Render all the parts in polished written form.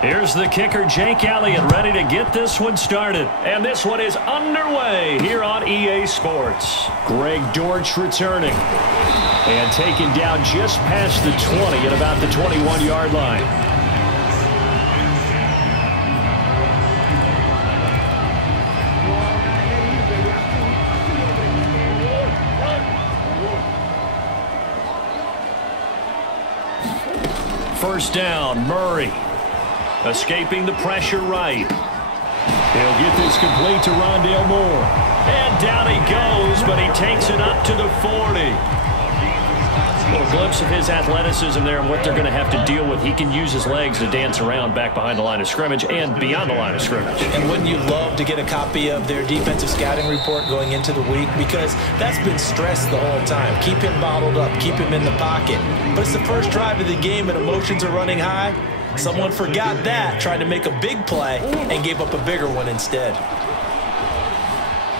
Here's the kicker, Jake Elliott, ready to get this one started. And this one is underway here on EA Sports. Greg Dortch returning. And taken down just past the 20 at about the 21-yard line. First down, Murray. Escaping the pressure right. He'll get this complete to Rondale Moore. And down he goes, but he takes it up to the 40. A little glimpse of his athleticism there and what they're going to have to deal with. He can use his legs to dance around back behind the line of scrimmage and beyond the line of scrimmage. And wouldn't you love to get a copy of their defensive scouting report going into the week? Because that's been stressed the whole time. Keep him bottled up. Keep him in the pocket. But it's the first drive of the game and emotions are running high. Someone forgot that, tried to make a big play, and gave up a bigger one instead.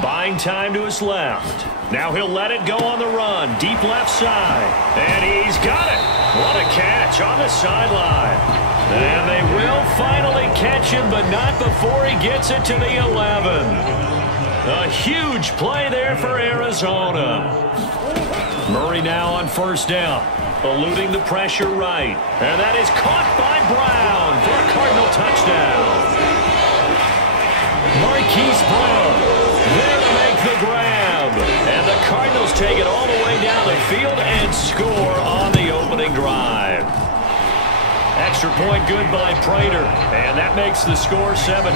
Buying time to his left. Now he'll let it go on the run. Deep left side. And he's got it. What a catch on the sideline. And they will finally catch him, but not before he gets it to the 11. A huge play there for Arizona. Murray now on first down. Eluding the pressure right. And that is caught by Brown for a Cardinal touchdown. Marquise Brown there to make the grab. And the Cardinals take it all the way down the field and score on the opening drive. Extra point good by Prater. And that makes the score 7-0.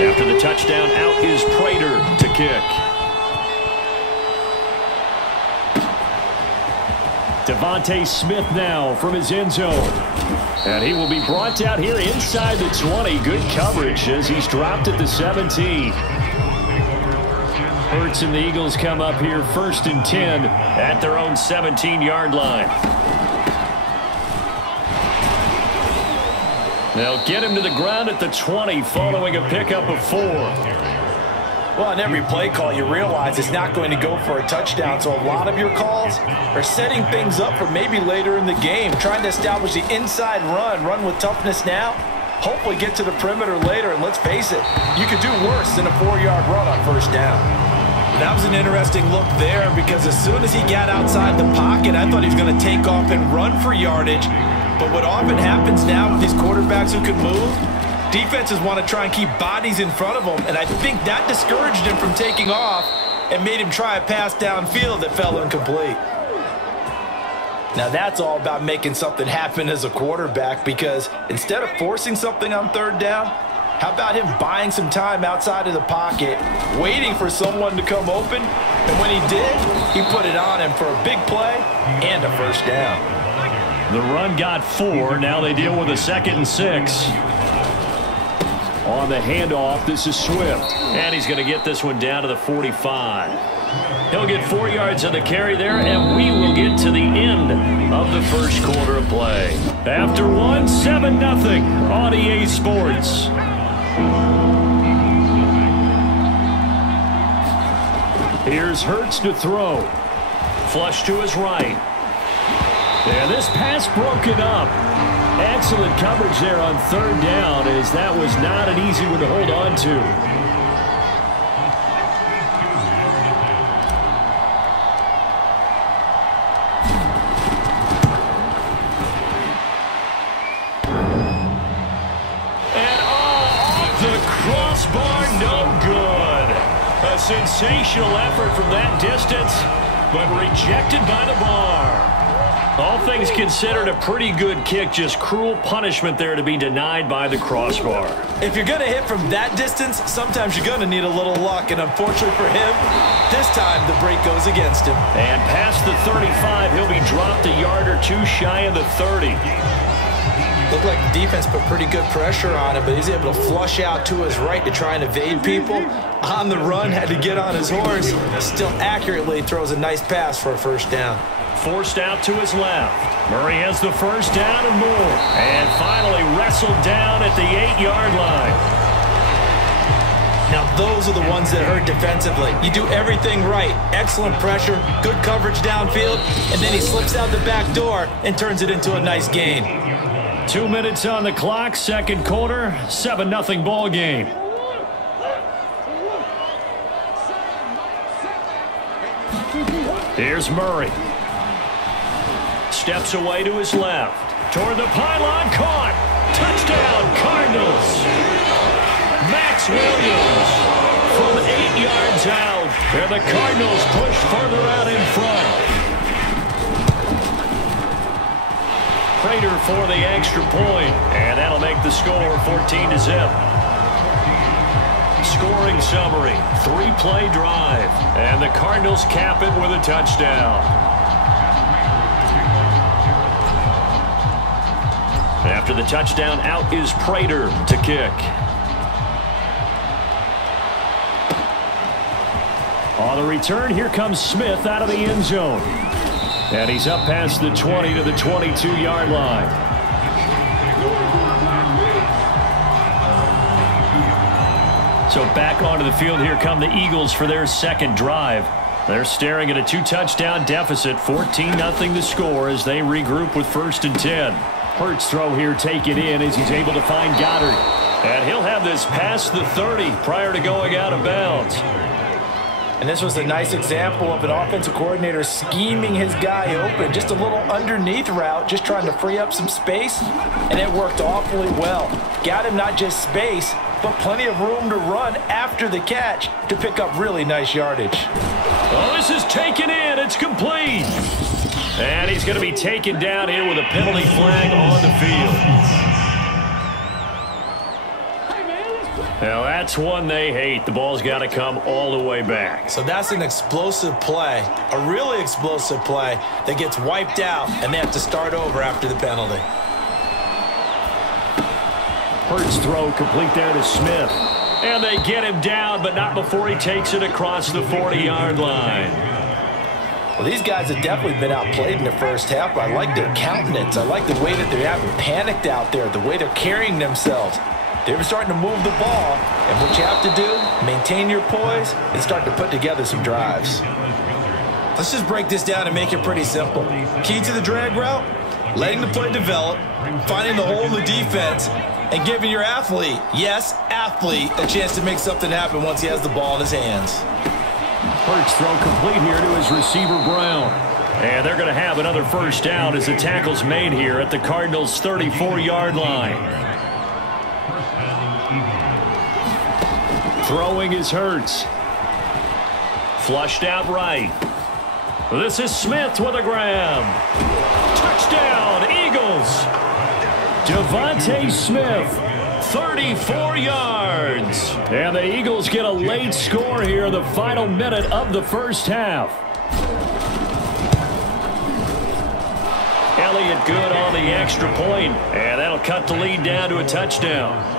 After the touchdown, out is Prater to kick. Devontae Smith now from his end zone. And he will be brought down here inside the 20. Good coverage as he's dropped at the 17. Hurts and the Eagles come up here 1st and 10 at their own 17-yard line. They'll get him to the ground at the 20 following a pickup of 4. Well, on every play call, you realize it's not going to go for a touchdown, so a lot of your calls are setting things up for maybe later in the game, trying to establish the inside run with toughness now, hopefully get to the perimeter later, and let's face it, you could do worse than a 4-yard run on first down. That was an interesting look there because as soon as he got outside the pocket, I thought he was going to take off and run for yardage. But what often happens now with these quarterbacks who can move, defenses want to try and keep bodies in front of them, and I think that discouraged him from taking off and made him try a pass downfield that fell incomplete. Now that's all about making something happen as a quarterback, because instead of forcing something on third down, how about him buying some time outside of the pocket, waiting for someone to come open, and when he did, he put it on him for a big play and a first down. The run got 4. Now they deal with a 2nd and 6. On the handoff, this is Swift. And he's going to get this one down to the 45. He'll get 4 yards on the carry there, and we will get to the end of the first quarter of play. After one, 7-0 on EA Sports. Here's Hurts to throw. Flush to his right. And this pass broken up. Excellent coverage there on third down, as that was not an easy one to hold on to. And off the crossbar, no good. A sensational effort from that distance, but rejected by the bar. All things considered, a pretty good kick, just cruel punishment there to be denied by the crossbar. If you're going to hit from that distance, sometimes you're going to need a little luck, and unfortunately for him, this time the break goes against him. And past the 35, he'll be dropped a yard or two shy of the 30. Looked like the defense put pretty good pressure on him, but he's able to flush out to his right to try and evade people. On the run, had to get on his horse, still accurately throws a nice pass for a first down. Forced out to his left. Murray has the first down and more. And finally wrestled down at the 8-yard line. Now, those are the ones that hurt defensively. You do everything right. Excellent pressure, good coverage downfield, and then he slips out the back door and turns it into a nice gain. 2 minutes on the clock, second quarter, 7-0 ball game. Here's Murray. Steps away to his left. Toward the pylon, caught. Touchdown, Cardinals. Max Williams from 8 yards out. And the Cardinals push further out in front. Prater for the extra point. And that'll make the score 14-0. Scoring summary, 3-play drive. And the Cardinals cap it with a touchdown. After the touchdown, out is Prater to kick. On the return, here comes Smith out of the end zone. And he's up past the 20 to the 22-yard line. So back onto the field, here come the Eagles for their second drive. They're staring at a 2-touchdown deficit, 14-0 the score as they regroup with 1st and 10. Hurts throw here taken in as he's able to find Goddard. And he'll have this past the 30 prior to going out of bounds. And this was a nice example of an offensive coordinator scheming his guy open. Just a little underneath route, just trying to free up some space. And it worked awfully well. Got him not just space, but plenty of room to run after the catch to pick up really nice yardage. Oh, this is taken in. It's complete. And he's going to be taken down here with a penalty flag on the field. Now, that's one they hate. The ball's got to come all the way back. So that's an explosive play, a really explosive play that gets wiped out, and they have to start over after the penalty. Hurts throw complete there to Smith. And they get him down, but not before he takes it across the 40-yard line. Well, these guys have definitely been outplayed in the first half, but I like their countenance. I like the way that they haven't panicked out there, the way they're carrying themselves. They're starting to move the ball, and what you have to do, maintain your poise and start to put together some drives. Let's just break this down and make it pretty simple. Key to the drag route, letting the play develop, finding the hole in the defense, and giving your athlete, yes, athlete, a chance to make something happen once he has the ball in his hands. Hurts throw complete here to his receiver, Brown. And they're going to have another first down as the tackle's made here at the Cardinals' 34-yard line. Throwing is Hurts. Flushed out right. This is Smith with a grab. Touchdown, Eagles. Devontae Smith, 34 yards. And the Eagles get a late score here in the final minute of the first half. Elliott good on the extra point, and that'll cut the lead down to a touchdown.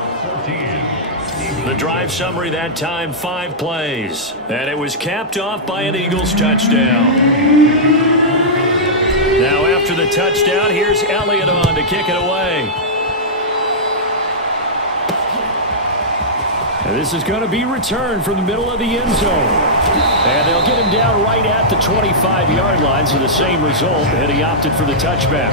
The drive summary that time, 5 plays. And it was capped off by an Eagles touchdown. Now after the touchdown, here's Elliott on to kick it away. And this is going to be returned from the middle of the end zone. And they'll get him down right at the 25-yard line, so the same result, and he opted for the touchback.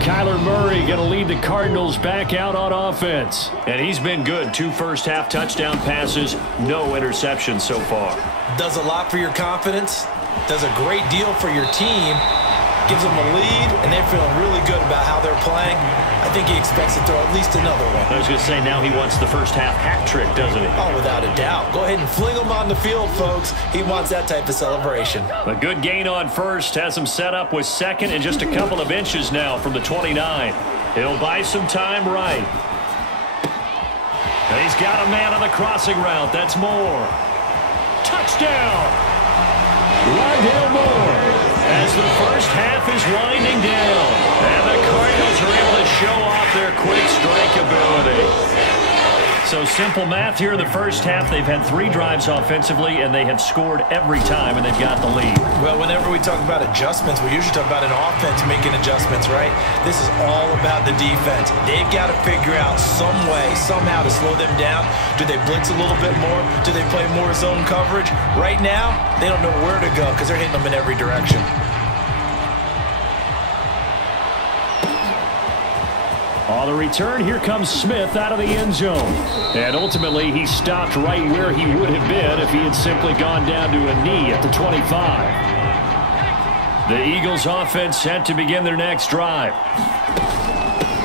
Kyler Murray going to lead the Cardinals back out on offense. And he's been good. 2 first-half touchdown passes, no interceptions so far. Does a lot for your confidence. Does a great deal for your team. Gives them a lead, and they're feeling really good about how they're playing. I think he expects to throw at least another one. I was going to say, now he wants the first-half hat trick, doesn't he? Oh, without a doubt. Go ahead and fling him on the field, folks. He wants that type of celebration. A good gain on first. Has him set up with second and just a couple of inches now from the 29. He'll buy some time right. And he's got a man on the crossing route. That's Moore. Touchdown! Rondale Moore. As the first half is winding down, and the Cardinals are able to show off their quick strike ability. So simple math here in the first half. They've had 3 drives offensively, and they have scored every time, and they've got the lead. Well, whenever we talk about adjustments, we usually talk about an offense making adjustments, right? This is all about the defense. They've got to figure out some way, somehow to slow them down. Do they blitz a little bit more? Do they play more zone coverage? Right now, they don't know where to go because they're hitting them in every direction. On the return, here comes Smith out of the end zone. And ultimately, he stopped right where he would have been if he had simply gone down to a knee at the 25. The Eagles offense set to begin their next drive.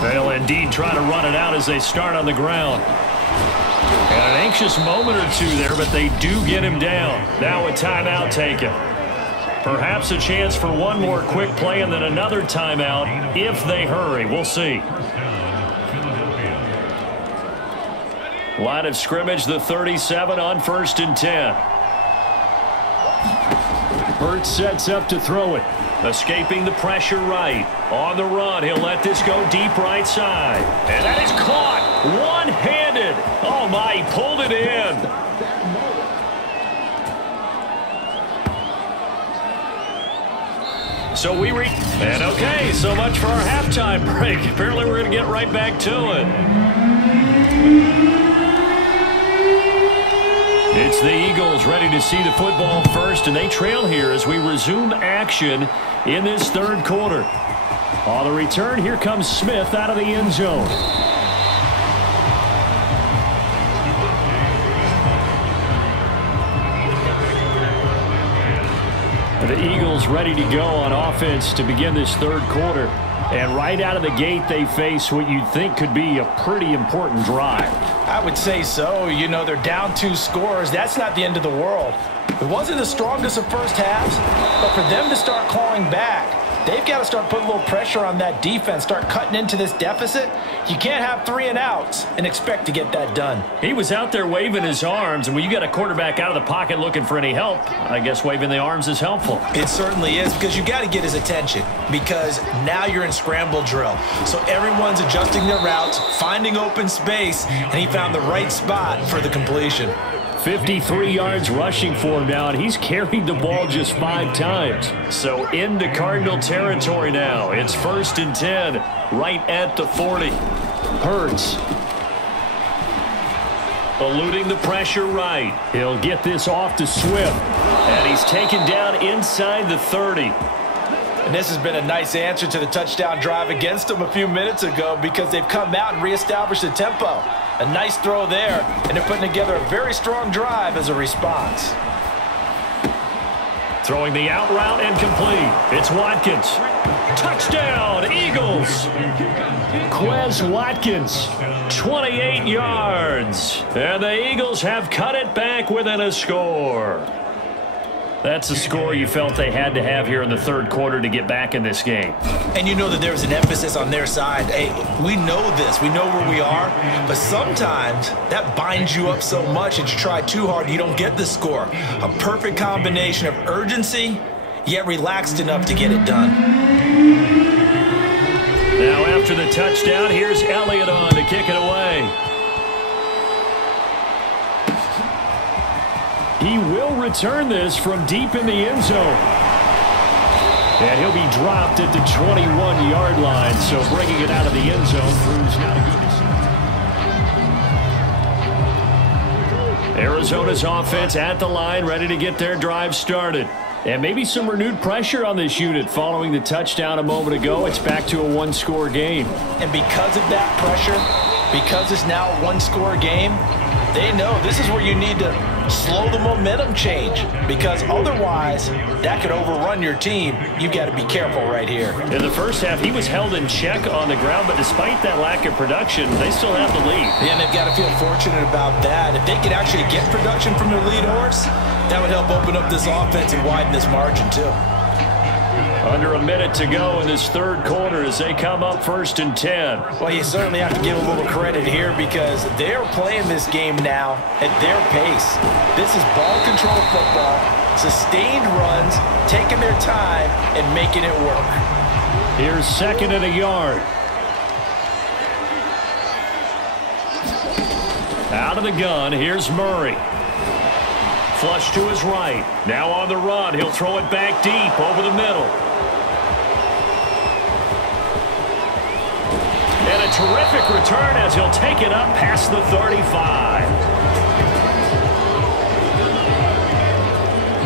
They'll indeed try to run it out as they start on the ground. And an anxious moment or two there, but they do get him down. Now a timeout taken. Perhaps a chance for one more quick play and then another timeout if they hurry. We'll see. Line of scrimmage, the 37 on 1st and 10. Hurts sets up to throw it. Escaping the pressure right. On the run, he'll let this go deep right side. And that is caught one-handed. Oh, my, he pulled it in. So and okay, so much for our halftime break. Apparently we're going to get right back to it. It's the Eagles ready to see the football first, and they trail here as we resume action in this third quarter. On the return, here comes Smith out of the end zone. The Eagles ready to go on offense to begin this third quarter. And right out of the gate, they face what you'd think could be a pretty important drive. I would say so. You know, they're down 2 scores. That's not the end of the world. It wasn't the strongest of first halves, but for them to start clawing back, they've got to start putting a little pressure on that defense, start cutting into this deficit. You can't have 3 and outs and expect to get that done. He was out there waving his arms, and when you got a quarterback out of the pocket looking for any help, I guess waving the arms is helpful. It certainly is, because you got to get his attention, because now you're in scramble drill. So everyone's adjusting their routes, finding open space, and he found the right spot for the completion. 53 yards rushing for him now, and he's carried the ball just 5 times. So into Cardinal territory now. It's 1st and 10, right at the 40. Hurts. Eluding the pressure right. He'll get this off to Swift. And he's taken down inside the 30. And this has been a nice answer to the touchdown drive against them a few minutes ago, because they've come out and reestablished the tempo. A nice throw there, and they're putting together a very strong drive as a response. Throwing the out route and complete. It's Watkins. Touchdown, Eagles. Quez Watkins, 28 yards. And the Eagles have cut it back within a score. That's the score you felt they had to have here in the third quarter to get back in this game. And you know that there's an emphasis on their side. Hey, we know this. We know where we are. But sometimes that binds you up so much that you try too hard, you don't get the score. A perfect combination of urgency, yet relaxed enough to get it done. Now after the touchdown, here's Elliott on to kick it away. He will return this from deep in the end zone. And he'll be dropped at the 21-yard line, so bringing it out of the end zone proves not a good decision. Arizona's offense at the line, ready to get their drive started. And maybe some renewed pressure on this unit following the touchdown a moment ago. It's back to a 1-score game. And because of that pressure, because it's now a 1-score game, they know this is where you need to slow the momentum change, because otherwise that could overrun your team. You've got to be careful right here. In the first half, he was held in check on the ground, but despite that lack of production, they still have the lead. Yeah, and they've got to feel fortunate about that. If they could actually get production from their lead horse, that would help open up this offense and widen this margin too. Under a minute to go in this third quarter as they come up 1st and 10. Well, you certainly have to give a little credit here, because they're playing this game now at their pace. This is ball control football, sustained runs, taking their time and making it work. Here's 2nd and a yard. Out of the gun, here's Murray. Flush to his right. Now on the run, he'll throw it back deep over the middle. And a terrific return as he'll take it up past the 35.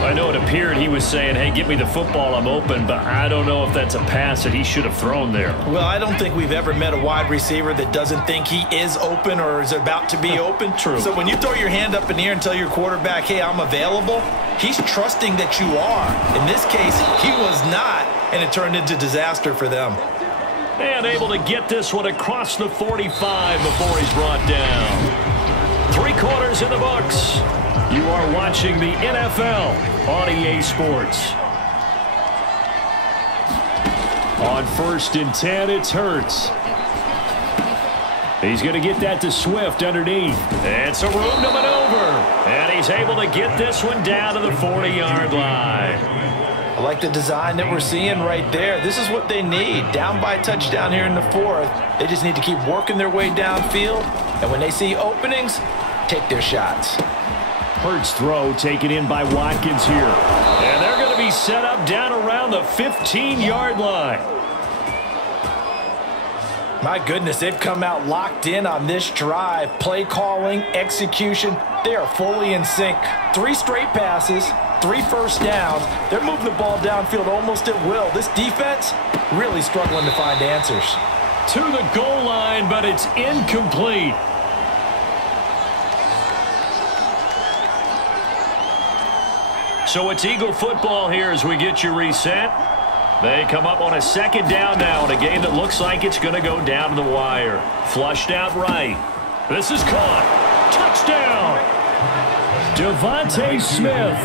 I know it appeared he was saying, hey, give me the football, I'm open, but I don't know if that's a pass that he should have thrown there. Well, I don't think we've ever met a wide receiver that doesn't think he is open or is about to be open. True. So when you throw your hand up in the air and tell your quarterback, hey, I'm available, he's trusting that you are. In this case, he was not, and it turned into disaster for them. And able to get this one across the 45 before he's brought down. 3 quarters in the books. You are watching the NFL on EA Sports. On 1st and 10, it's Hurts. He's going to get that to Swift underneath. And some room to maneuver. And he's able to get this one down to the 40-yard line. I like the design that we're seeing right there. This is what they need. Down by a touchdown here in the 4th. They just need to keep working their way downfield. And when they see openings, take their shots. Hurts throw taken in by Watkins here. And they're going to be set up down around the 15-yard line. My goodness, they've come out locked in on this drive. Play calling, execution, they are fully in sync. 3 straight passes, 3 first downs. They're moving the ball downfield almost at will. This defense really struggling to find answers. To the goal line, but it's incomplete. So it's Eagle football here as we get you reset. They come up on a 2nd down now in a game that looks like it's going to go down to the wire. Flushed out right. This is caught. Touchdown. Devontae Smith,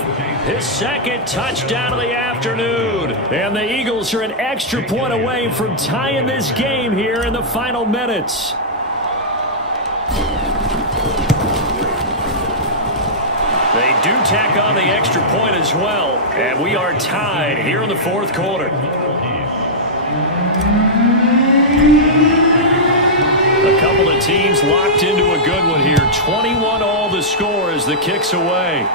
his 2nd touchdown of the afternoon. And the Eagles are an extra point away from tying this game here in the final minutes. They do tack on the extra point as well, and we are tied here in the 4th quarter. A couple of teams locked into a good one here. 21-all the score as the kick's away.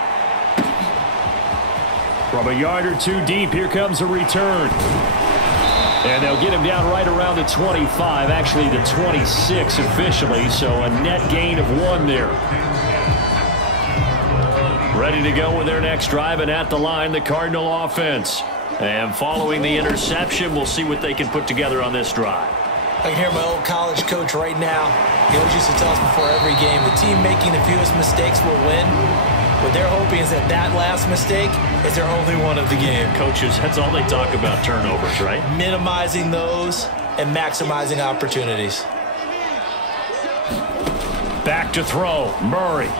From a yard or 2 deep, here comes a return. And they'll get him down right around the 25, actually the 26 officially, so a net gain of 1 there. Ready to go with their next drive, and at the line, the Cardinal offense. And following the interception, we'll see what they can put together on this drive. I can hear my old college coach right now. He always used to tell us before every game, the team making the fewest mistakes will win. What they're hoping is that that last mistake is their only one of the game. Coaches, that's all they talk about, turnovers, right? Minimizing those and maximizing opportunities. Back to throw, Murray.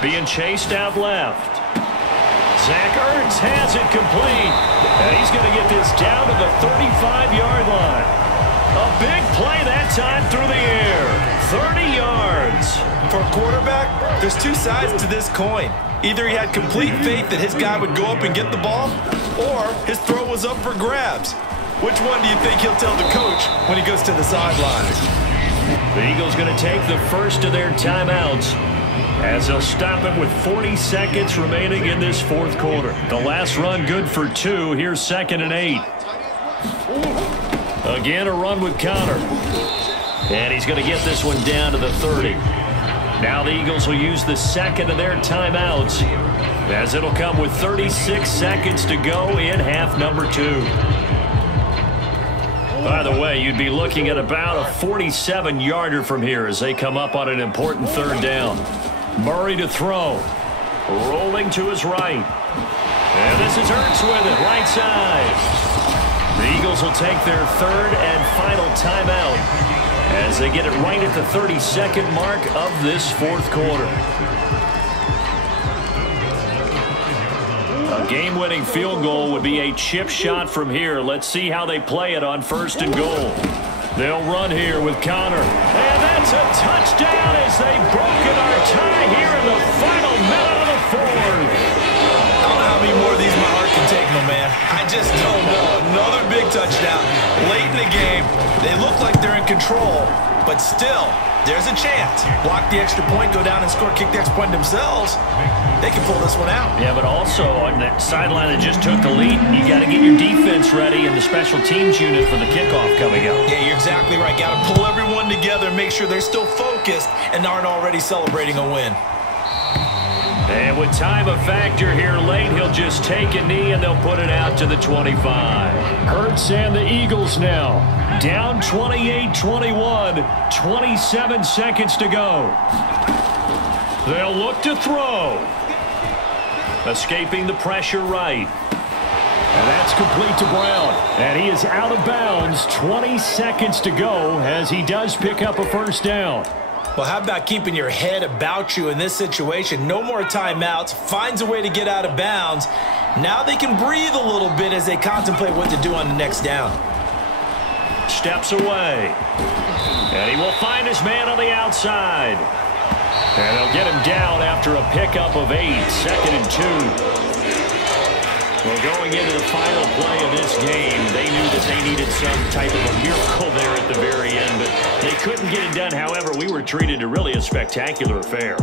Being chased out left. Zach Ertz has it complete. And he's going to get this down to the 35-yard line. A big play that time through the air. 30 yards. For a quarterback, there's 2 sides to this coin. Either he had complete faith that his guy would go up and get the ball, or his throw was up for grabs. Which one do you think he'll tell the coach when he goes to the sidelines? The Eagles going to take the first of their timeouts, as they'll stop it with 40 seconds remaining in this 4th quarter. The last run good for 2. Here's 2nd and 8. Again, a run with Connor. And he's going to get this one down to the 30. Now the Eagles will use the 2nd of their timeouts, as it'll come with 36 seconds to go in half number 2. By the way, you'd be looking at about a 47-yarder from here as they come up on an important 3rd down. Murray to throw. Rolling to his right. And this is Hurts with it, right side. The Eagles will take their 3rd and final timeout as they get it right at the 32nd mark of this 4th quarter. A game-winning field goal would be a chip shot from here. Let's see how they play it on 1st and goal. They'll run here with Connor. And that's a touchdown as they've broken our tie here in the final minute of the 4th. I don't know how many more of these my heart can take, my man. I just don't know. Another big touchdown late in the game. They look like they're in control, but still, there's a chance. Block the extra point, go down and score, kick the extra point themselves. They can pull this one out. Yeah, but also on that sideline that just took the lead, you got to get your defense ready and the special teams unit for the kickoff coming up. Yeah, you're exactly right. Got to pull everyone together and make sure they're still focused and aren't already celebrating a win. And with time a factor here late, he'll just take a knee and they'll put it out to the 25. Hurts and the Eagles now. Down 28-21, 27 seconds to go. They'll look to throw. Escaping the pressure right. And that's complete to Brown. And he is out of bounds. 20 seconds to go as he does pick up a first down. Well, how about keeping your head about you in this situation? No more timeouts. Finds a way to get out of bounds. Now they can breathe a little bit as they contemplate what to do on the next down. Steps away. And he will find his man on the outside. And they'll get him down after a pickup of 8. 2nd and 2. Well, going into the final play of this game, they knew that they needed some type of a miracle there at the very end, but they couldn't get it done. However, we were treated to really a spectacular affair.